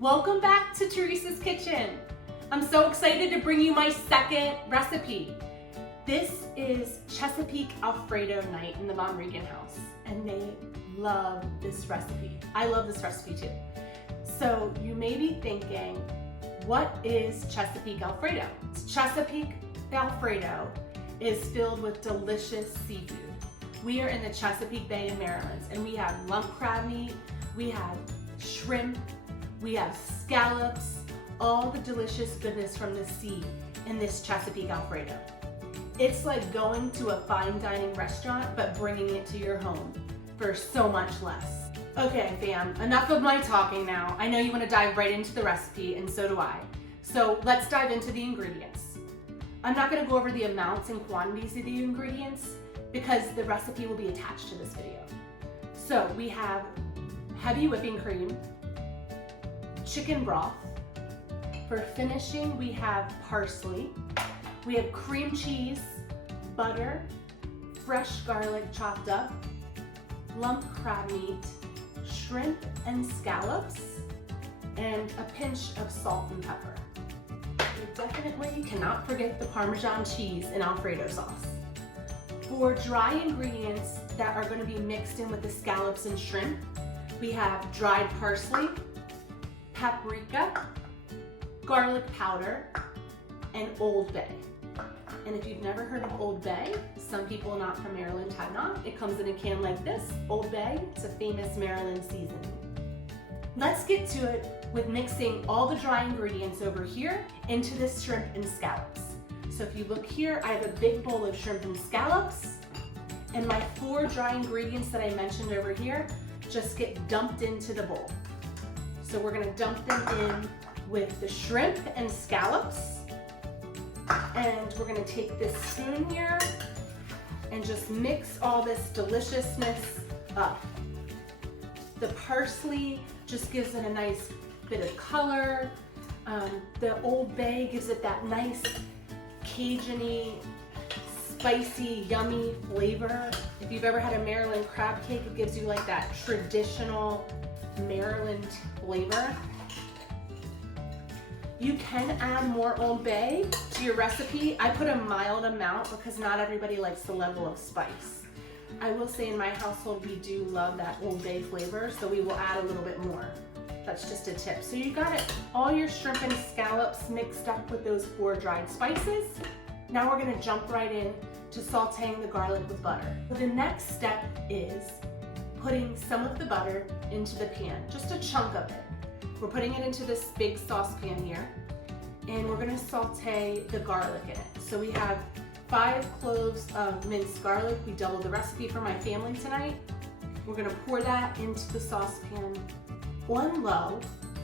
Welcome back to Teresa's Kitchen. I'm so excited to bring you my second recipe. This is Chesapeake Alfredo night in the Von Regan house, and they love this recipe. I love this recipe too. So you may be thinking, what is Chesapeake Alfredo? Chesapeake Alfredo is filled with delicious seafood. We are in the Chesapeake Bay in Maryland, and we have lump crab meat, we have shrimp, we have scallops, all the delicious goodness from the sea in this Chesapeake Alfredo. It's like going to a fine dining restaurant, but bringing it to your home for so much less. Okay, fam, enough of my talking now. I know you want to dive right into the recipe, and so do I. So let's dive into the ingredients. I'm not going to go over the amounts and quantities of the ingredients because the recipe will be attached to this video. So we have heavy whipping cream, chicken broth. For finishing, we have parsley. We have cream cheese, butter, fresh garlic chopped up, lump crab meat, shrimp and scallops, and a pinch of salt and pepper. You definitely cannot forget the Parmesan cheese and Alfredo sauce. For dry ingredients that are going to be mixed in with the scallops and shrimp, we have dried parsley, paprika, garlic powder, and Old Bay. And if you've never heard of Old Bay, some people not from Maryland have not. It comes in a can like this, Old Bay. It's a famous Maryland seasoning. Let's get to it with mixing all the dry ingredients over here into the shrimp and scallops. So if you look here, I have a big bowl of shrimp and scallops, and my 4 dry ingredients that I mentioned over here just get dumped into the bowl. So we're gonna dump them in with the shrimp and scallops. And we're gonna take this spoon here and just mix all this deliciousness up. The parsley just gives it a nice bit of color. The Old Bay gives it that nice Cajun-y, spicy, yummy flavor. If you've ever had a Maryland crab cake, it gives you like that traditional Maryland flavor. You can add more Old Bay to your recipe. I put a mild amount because not everybody likes the level of spice. I will say in my household we do love that Old Bay flavor, so we will add a little bit more. That's just a tip. So you got it, all your shrimp and scallops mixed up with those 4 dried spices. Now we're gonna jump right in to sauteing the garlic with butter. So the next step is putting some of the butter into the pan, just a chunk of it. We're putting it into this big saucepan here, and we're gonna saute the garlic in it. So we have 5 cloves of minced garlic. We doubled the recipe for my family tonight. We're gonna pour that into the saucepan on low.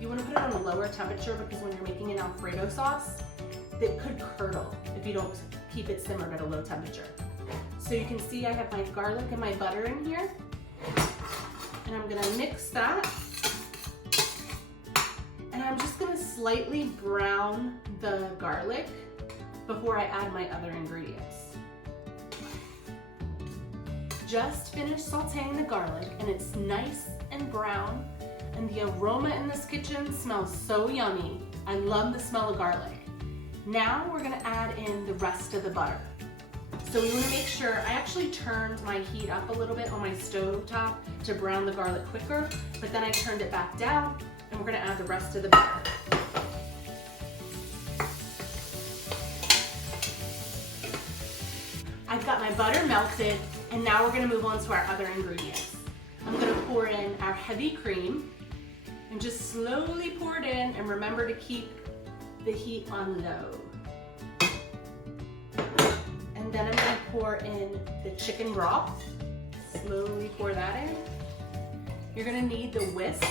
You wanna put it on a lower temperature because when you're making an Alfredo sauce, it could curdle if you don't keep it simmered at a low temperature. So you can see I have my garlic and my butter in here, and I'm gonna mix that. And I'm just gonna slightly brown the garlic before I add my other ingredients. Just finished sauteing the garlic, and it's nice and brown, and the aroma in this kitchen smells so yummy. I love the smell of garlic. Now we're gonna add in the rest of the butter. So we wanna make sure, I actually turned my heat up a little bit on my stove top to brown the garlic quicker, but then I turned it back down, and we're gonna add the rest of the butter. I've got my butter melted, and now we're gonna move on to our other ingredients. I'm gonna pour in our heavy cream, and just slowly pour it in, and remember to keep the heat on low. And then I'm gonna pour in the chicken broth. Slowly pour that in. You're gonna need the whisk,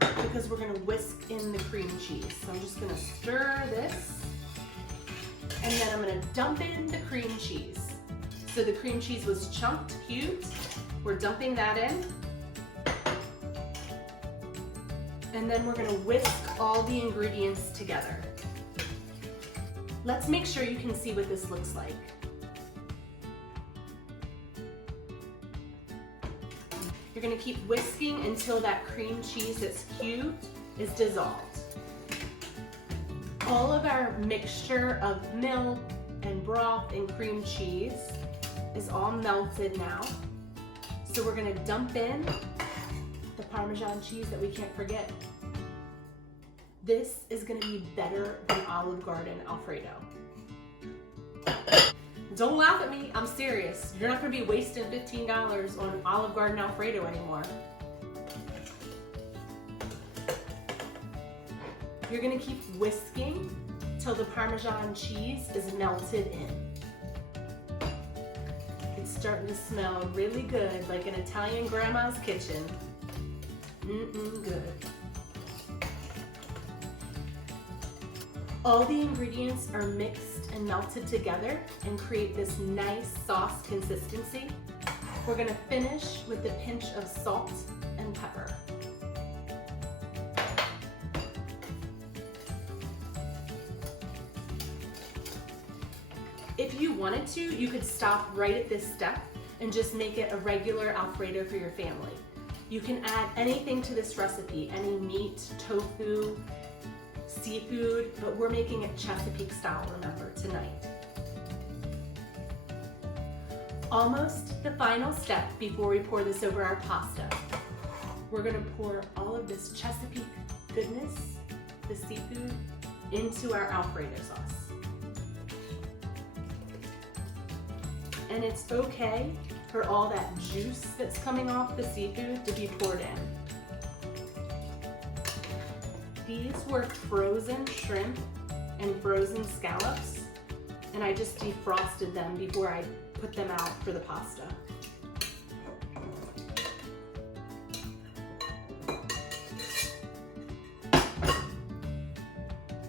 because we're gonna whisk in the cream cheese. So I'm just gonna stir this, and then I'm gonna dump in the cream cheese. So the cream cheese was chunked, cubed. We're dumping that in. And then we're gonna whisk all the ingredients together. Let's make sure you can see what this looks like. You're gonna keep whisking until that cream cheese that's cubed is dissolved. All of our mixture of milk and broth and cream cheese is all melted now. So we're gonna dump in the Parmesan cheese that we can't forget. This is gonna be better than Olive Garden Alfredo. Don't laugh at me, I'm serious. You're not gonna be wasting $15 on Olive Garden Alfredo anymore. You're gonna keep whisking till the Parmesan cheese is melted in. It's starting to smell really good, like an Italian grandma's kitchen. Good. All the ingredients are mixed and melted together and create this nice sauce consistency. We're gonna finish with a pinch of salt and pepper. If you wanted to, you could stop right at this step and just make it a regular Alfredo for your family. You can add anything to this recipe, any meat, tofu, seafood, but we're making it Chesapeake style, remember, tonight. Almost the final step before we pour this over our pasta. We're gonna pour all of this Chesapeake goodness, the seafood, into our Alfredo sauce. And it's okay for all that juice that's coming off the seafood to be poured in. These were frozen shrimp and frozen scallops, and I just defrosted them before I put them out for the pasta.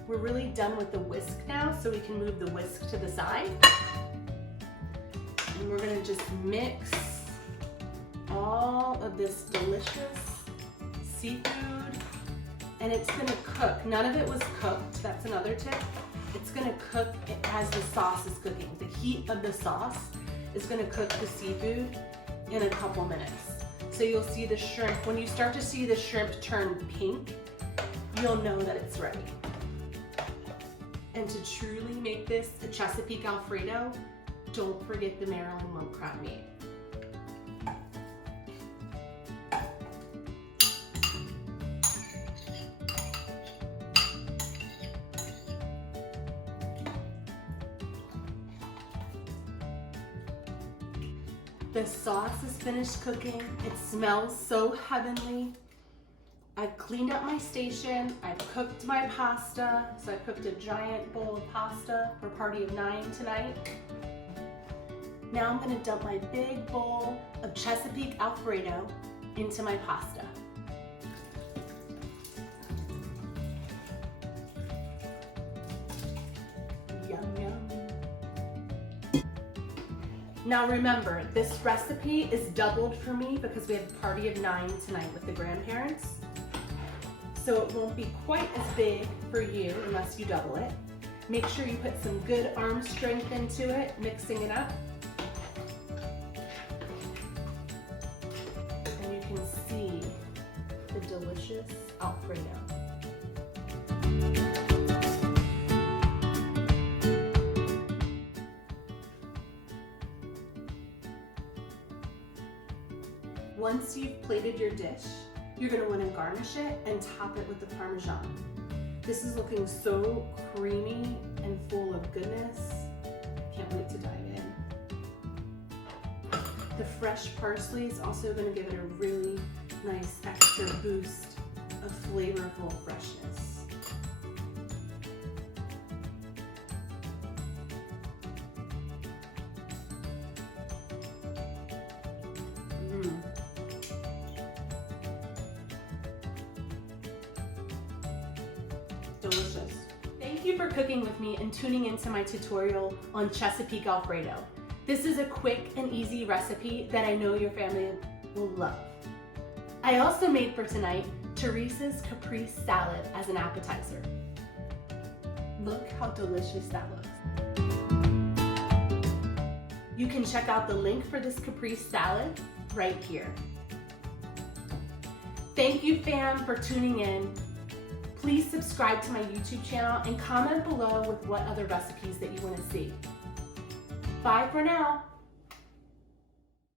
We're really done with the whisk now, so we can move the whisk to the side. And we're gonna just mix all of this delicious seafood, and it's gonna cook. None of it was cooked, that's another tip. It's gonna cook as the sauce is cooking. The heat of the sauce is gonna cook the seafood in a couple minutes. So you'll see the shrimp, when you start to see the shrimp turn pink, you'll know that it's ready. And to truly make this a Chesapeake Alfredo, don't forget the Maryland lump crab meat. The sauce is finished cooking. It smells so heavenly. I've cleaned up my station. I've cooked my pasta. So I cooked a giant bowl of pasta for a party of 9 tonight. Now I'm gonna dump my big bowl of Chesapeake Alfredo into my pasta. Yum, yum. Now remember, this recipe is doubled for me because we have a party of 9 tonight with the grandparents. So it won't be quite as big for you unless you double it. Make sure you put some good arm strength into it, mixing it up. And you can see the delicious Alfredo. Once you've plated your dish, you're going to want to garnish it and top it with the Parmesan. This is looking so creamy and full of goodness. Can't wait to dive in. The fresh parsley is also going to give it a really nice extra boost of flavorful freshness. Delicious. Thank you for cooking with me and tuning into my tutorial on Chesapeake Alfredo. This is a quick and easy recipe that I know your family will love. I also made for tonight Teresa's caprese salad as an appetizer. Look how delicious that looks. You can check out the link for this caprese salad right here. Thank you, fam, for tuning in. Please subscribe to my YouTube channel and comment below with what other recipes that you want to see. Bye for now.